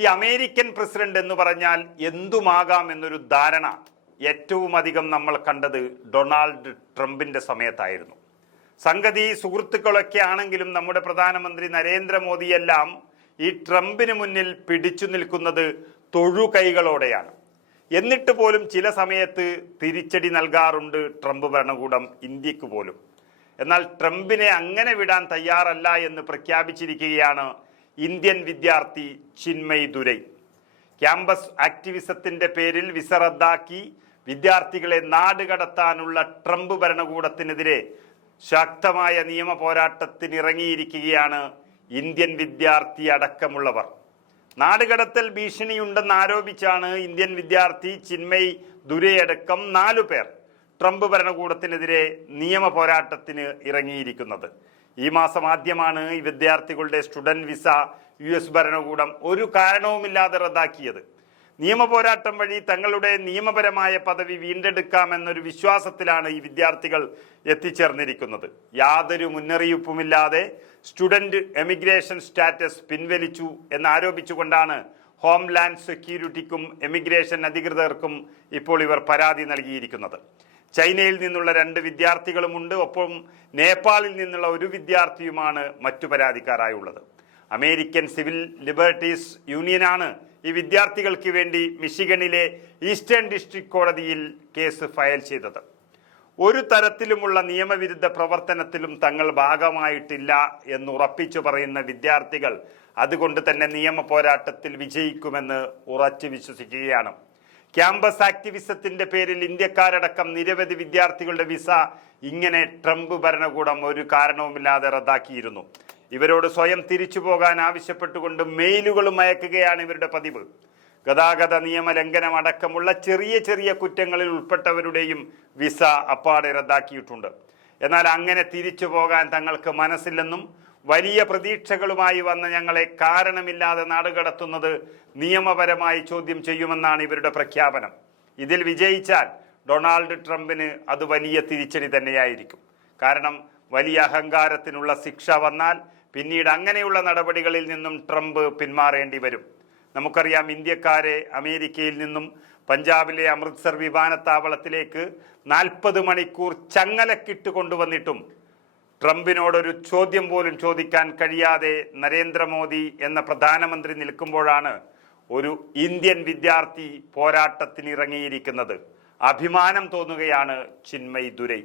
ഈ American president എന്ന് പറഞ്ഞാൽ എന്തുമാകാം എന്നൊരു ധാരണ ഏറ്റവും അധികം നമ്മൾ കണ്ടത് ഡൊണാൾഡ് ട്രംപിന്റെ സമയത്തായിരുന്നു. സംഗതി സുഹൃത്തുക്കളൊക്കെ ആണെങ്കിലും നമ്മുടെ പ്രധാനമന്ത്രി നരേന്ദ്രമോദിയെല്ലാം ഈ ട്രംപിന് മുന്നിൽ പിടിച്ചു നിൽക്കുന്നത് തൊഴുകൈകളോടെയാണ്. എന്നിട്ട് പോലും ചില സമയത്ത് തിരിച്ചടി നൽകാറുണ്ട് ട്രംപ് ഭരണകൂടം ഇന്ത്യക്ക് പോലും. എന്നാൽ ട്രംപിനെ അങ്ങനെ വിടാൻ തയ്യാറല്ല എന്ന് പ്രഖ്യാപിച്ചിരിക്കുകയാണ് ഇന്ത്യൻ വിദ്യാർത്ഥി ചിന്മയ് ദുരൈ. ക്യാമ്പസ് ആക്ടിവിസത്തിന്റെ പേരിൽ വിസ റദ്ദാക്കി വിദ്യാർത്ഥികളെ നാടുകടത്താനുള്ള ട്രംപ് ഭരണകൂടത്തിനെതിരെ ശക്തമായ നിയമ പോരാട്ടത്തിനിറങ്ങിയിരിക്കുകയാണ് ഇന്ത്യൻ വിദ്യാർത്ഥി അടക്കമുള്ളവർ. നാടുകടത്തൽ ഭീഷണിയുണ്ടെന്ന് ആരോപിച്ചാണ് ഇന്ത്യൻ വിദ്യാർത്ഥി ചിന്മയ് ദുരൈയടക്കം 4 പേർ ട്രംപ് ഭരണകൂടത്തിനെതിരെ നിയമ പോരാട്ടത്തിന് ഇറങ്ങിയിരിക്കുന്നത്. ഈ മാസം ആദ്യമാണ് ഈ വിദ്യാർത്ഥികളുടെ സ്റ്റുഡന്റ് വിസ US ഭരണകൂടം ഒരു കാരണവുമില്ലാതെ റദ്ദാക്കിയത്. നിയമ പോരാട്ടം വഴി തങ്ങളുടെ നിയമപരമായ പദവി വീണ്ടെടുക്കാമെന്നൊരു വിശ്വാസത്തിലാണ് ഈ വിദ്യാർത്ഥികൾ എത്തിച്ചേർന്നിരിക്കുന്നത്. യാതൊരു മുന്നറിയിപ്പുമില്ലാതെ സ്റ്റുഡന്റ് എമിഗ്രേഷൻ സ്റ്റാറ്റസ് പിൻവലിച്ചു എന്നാരോപിച്ചുകൊണ്ടാണ് ഹോംലാൻഡ് സെക്യൂരിറ്റിക്കും എമിഗ്രേഷൻ അധികൃതർക്കും ഇപ്പോൾ ഇവർ പരാതി നൽകിയിരിക്കുന്നത്. ചൈനയിൽ നിന്നുള്ള 2 വിദ്യാർത്ഥികളുമുണ്ട്. ഒപ്പം നേപ്പാളിൽ നിന്നുള്ള ഒരു വിദ്യാർത്ഥിയുമാണ് മറ്റു പരാതിക്കാരായുള്ളത്. അമേരിക്കൻ സിവിൽ ലിബർട്ടീസ് യൂണിയനാണ് ഈ വിദ്യാർത്ഥികൾക്ക് വേണ്ടി മിഷിഗണിലെ ഈസ്റ്റേൺ ഡിസ്ട്രിക്ട് കോടതിയിൽ കേസ് ഫയൽ ചെയ്തത്. ഒരു തരത്തിലുമുള്ള നിയമവിരുദ്ധ പ്രവർത്തനത്തിലും തങ്ങൾ ഭാഗമായിട്ടില്ല എന്ന് ഉറപ്പിച്ചു പറയുന്ന വിദ്യാർത്ഥികൾ അതുകൊണ്ട് തന്നെ നിയമ പോരാട്ടത്തിൽ വിജയിക്കുമെന്ന് ഉറച്ചു വിശ്വസിക്കുകയാണ്. ക്യാമ്പസ് ആക്ടിവിസത്തിന്റെ പേരിൽ ഇന്ത്യക്കാരടക്കം നിരവധി വിദ്യാർത്ഥികളുടെ വിസ ഇങ്ങനെ ട്രംപ് ഭരണകൂടം ഒരു കാരണവുമില്ലാതെ റദ്ദാക്കിയിരുന്നു. ഇവരോട് സ്വയം തിരിച്ചു പോകാൻ ആവശ്യപ്പെട്ടുകൊണ്ട് മെയിലുകളും അയക്കുകയാണ് ഇവരുടെ പതിവ്. ഗതാഗത നിയമ ലംഘനം അടക്കമുള്ള ചെറിയ ചെറിയ കുറ്റങ്ങളിൽ ഉൾപ്പെട്ടവരുടെയും വിസ അപ്പാടെ റദ്ദാക്കിയിട്ടുണ്ട്. എന്നാൽ അങ്ങനെ തിരിച്ചു പോകാൻ തങ്ങൾക്ക് മനസ്സില്ലെന്നും വലിയ പ്രതീക്ഷകളുമായി വന്ന ഞങ്ങളെ കാരണമില്ലാതെ നാടുകടത്തുന്നത് നിയമപരമായി ചോദ്യം ചെയ്യുമെന്നാണ് ഇവരുടെ പ്രഖ്യാപനം. ഇതിൽ വിജയിച്ചാൽ ഡൊണാൾഡ് ട്രംപിന് അത് വലിയ തിരിച്ചടി തന്നെയായിരിക്കും. കാരണം വലിയ അഹങ്കാരത്തിനുള്ള ശിക്ഷ വന്നാൽ പിന്നീട് അങ്ങനെയുള്ള നടപടികളിൽ നിന്നും ട്രംപ് പിന്മാറേണ്ടി വരും. നമുക്കറിയാം, ഇന്ത്യക്കാരെ അമേരിക്കയിൽ നിന്നും പഞ്ചാബിലെ അമൃത്സർ വിമാനത്താവളത്തിലേക്ക് 40 മണിക്കൂർ ചങ്ങലക്കിട്ട് കൊണ്ടുവന്നിട്ടും ട്രംപിനോടൊരു ചോദ്യം പോലും ചോദിക്കാൻ കഴിയാതെ നരേന്ദ്രമോദി എന്ന പ്രധാനമന്ത്രി നിൽക്കുമ്പോഴാണ് ഒരു ഇന്ത്യൻ വിദ്യാർത്ഥി പോരാട്ടത്തിനിറങ്ങിയിരിക്കുന്നത്. അഭിമാനം തോന്നുകയാണ് ചിന്മയ് ദുരൈ.